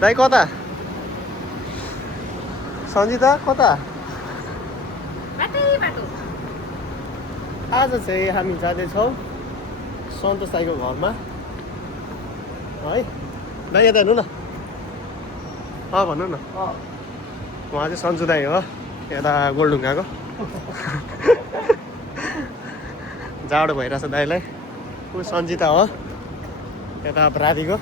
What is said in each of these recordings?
दाइ कता सन्जिता कता आज चाहिँ हामी जाँदैछौँ सन्तोष दाइको घरमा है दाइ यता हेर्नु न भन्नु न उहाँ चाहिँ सन्जु दाइ हो यता गोलढुङ्गाको जाडो भइरहेछ दाइलाई ऊ सन्जिता हो यता प्रादीको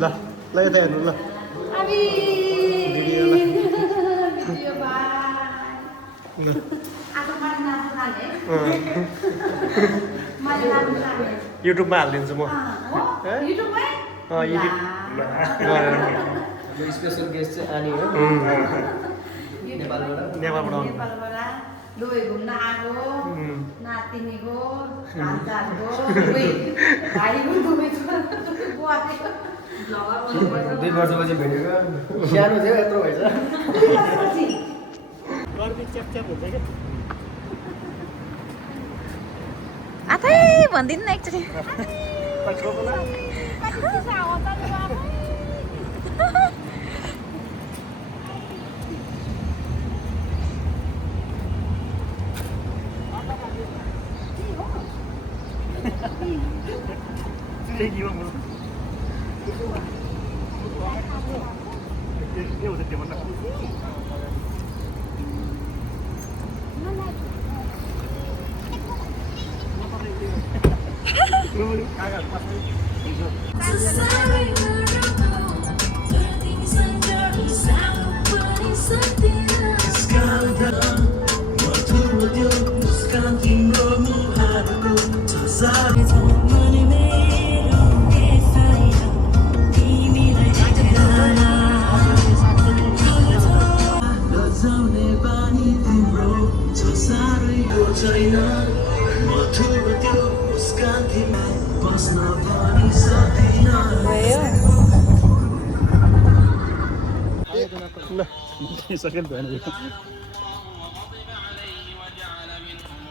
ल ल यता हेर्नु ल युट्युबमा हालिदिन्छु म स्पेसल गेस्ट चाहिँ आनी हो नेपालबाट दुवै घुम्न आएको नातिनीको भान्जाहरूको भाइको दुवैको 2 वर्षपछि भेटेको सानो थियो यत्रो भएछ आथै भन्दिनु न एकचोटि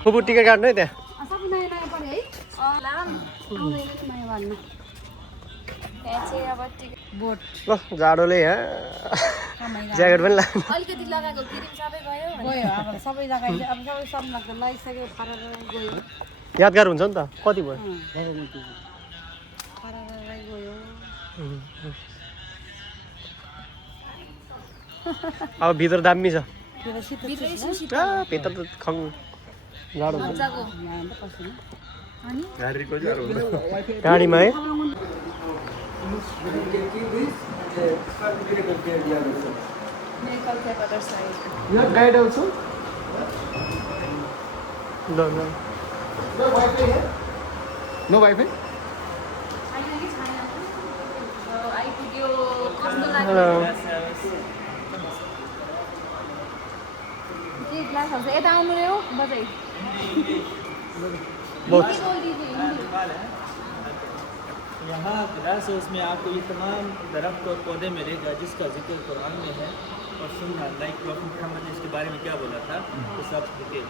फुपू टिकट काट्नु है त्यहाँ ल जाडोले यहाँ ज्याकेट पनि लाग्नु अलिकति लगाएको क्रिम सबै गयो अब सबै जग्गा अब सबै सम्झाएको लगाइसक्यो फरर गयो यादगार हुन्छ नि त कति भयो फरर गयो अब भित्र दामी छ भित्र त खङ जाडो हुन्छ गाडीमा है गाइड आउँछु ल ल नो वाइफाई यता आउनु रे हो बजाइ यहाँ ग्रास है, उसमें आपको ये तमाम दरख्त और पौधे मिलेगा जिसका जिक्र कुरान में है और सुनना लाइक प्रॉफिट मोहम्मद ने इसके बारे में क्या बोला था तो सब डिटेल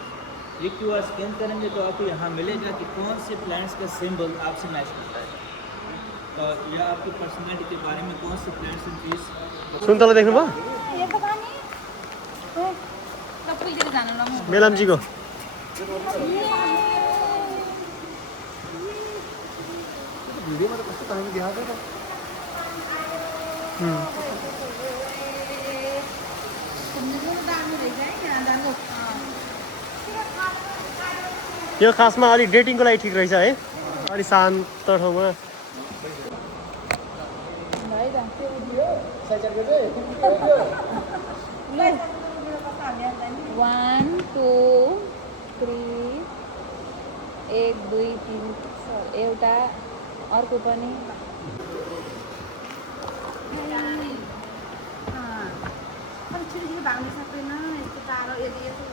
ये QR स्कैन करेंगे तो आपको यहाँ मिलेगा कि कौन से प्लांट्स का सिंबल आपसे मैच करता है और या आपकी पर्सनैलिटी के बारे में कौन से प्लांट्स एंड ट्रीज सुन्तला देख्नुभयो मेलामजीको भिडियोमा त कस्तो पानी देखाएको त यो खासमा अलिक डेटिङको लागि ठिक रहेछ है अलिक शान्त ठाउँमा 1 2 3 1 2 3 एउटा अर्को पनि भाग्न सक्दैन यस्तो टाढो यदि यसो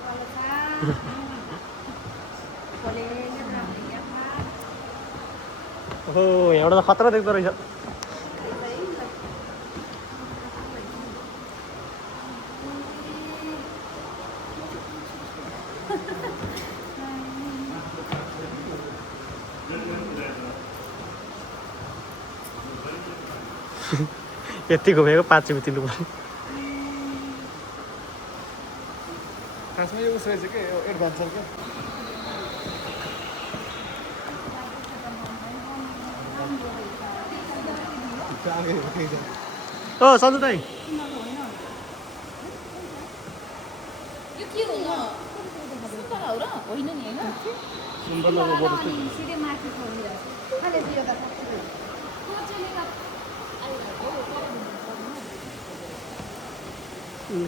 ओहो यहाँबाट त खतरा देख्दो रहेछ यति घुमेको 5 रुपियाँ तिर्नु पर्यो खासमा यो उस रहेछ के यो एडभान्चर के ओ सन्जु दाइ यो के हो सुन्तला हो र होइन नि हैन सिधै माथि छोडिरहेको खाले दियो त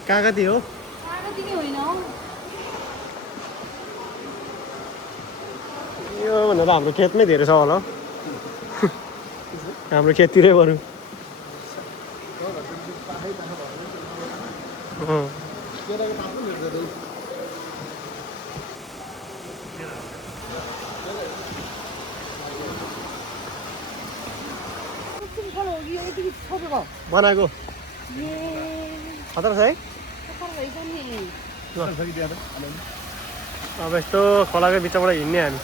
कागती हो कागती नै होइन यो भन्दा त हाम्रो खेतमै धेरै छ होला हाम्रो खेततिरै बरु बनाएको खतरा छ है अब यस्तो खोलाको बिचबाट हिँड्ने हामी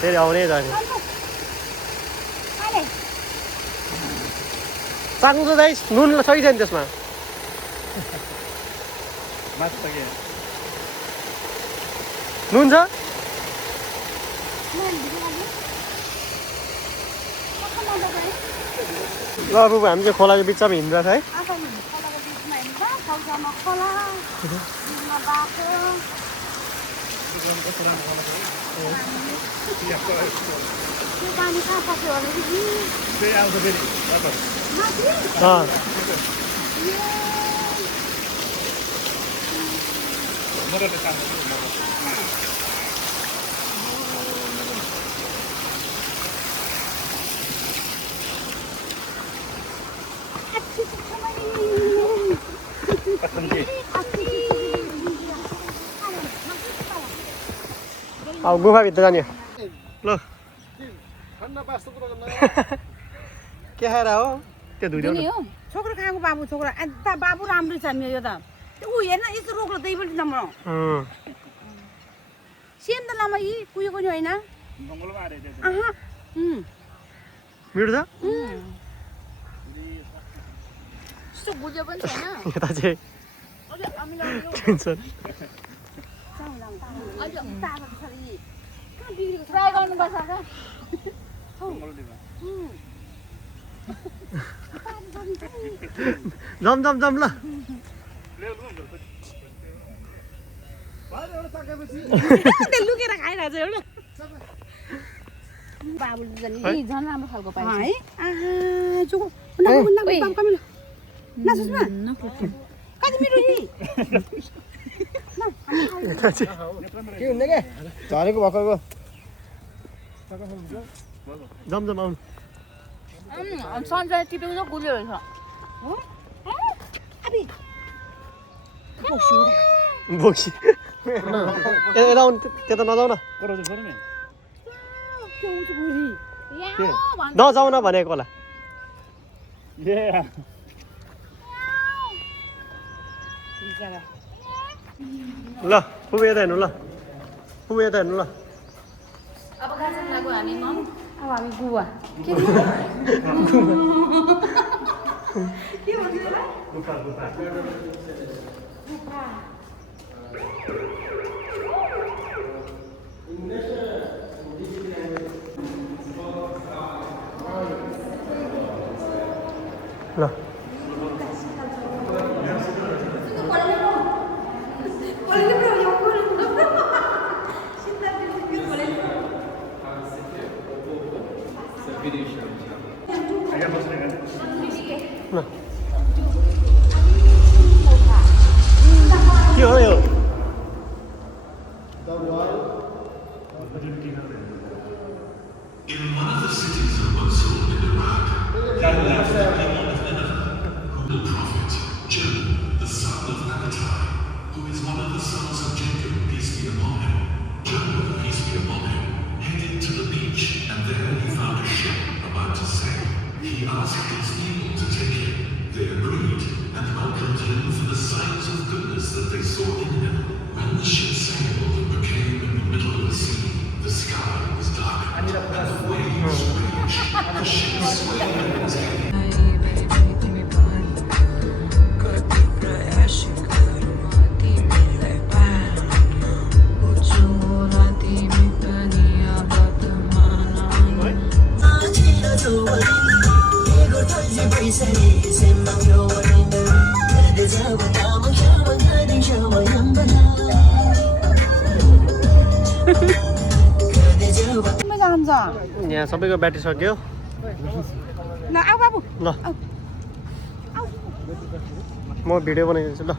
फेरि आउने जाने चाख्नु दाइ नुन छ कि छैन त्यसमा नुन छ ल बुबु हामी चाहिँ खोलाको बिचमा हिँड्दा छ है अब गुफाभित्र जाने ल के खाएर हो त्यो धुइदेऊ न छोकरो खाएको बाबु छोकरो बाबु राम्रो छ नि यो त ऊ हेर्न यस्तो रोक्लो त्यही पनि नम्बर सेम त लामा यी कुहिएको नि होइन मिठो छ यस्तो बुझ्यो पनि छैन यता चाहिँ टेन्सन ट्राई गर्नुपर्छ जम जम जम ल लुकेर खाइरहेको छ एउटा बाबुले झन् राम्रो खालको पाइन्छ है कति मिठो नि के हुने के झरेको भर्खरको जम जम आउनु सन्चै टिपेको छ गुलियो रहेछ बोक्सी यता आउनु त्यता नजाउ न नजाउ न भनेको होला ल पुगे यता हेर्नु ल पुगे यता हेर्नु ल अब कहाँ चाहिँ लाग्यो हामी मम अब हामी गुवा के भन्छ गुफा गुफा ल के हो यो In one of the cities of Mosul in Iraq, there lived the people of Nineveh, whom the prophet Jonah, the son of Amittai, who is one of the sons of Jacob, peace be upon him. Jonah, peace be upon him, headed to the beach, and there he found a ship about to sail. He asked his people to take him. They agreed and welcomed him for the signs of goodness that they saw in him. When the ship sailed, जान्छ यहाँ सबैको battery सक्यो ल आऊ बाबु ल म video बनाइदिन्छु ल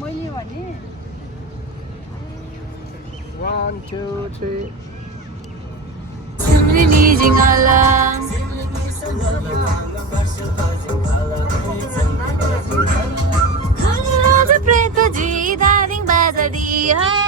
मैले भने 1 2 3 Preto de dar em base de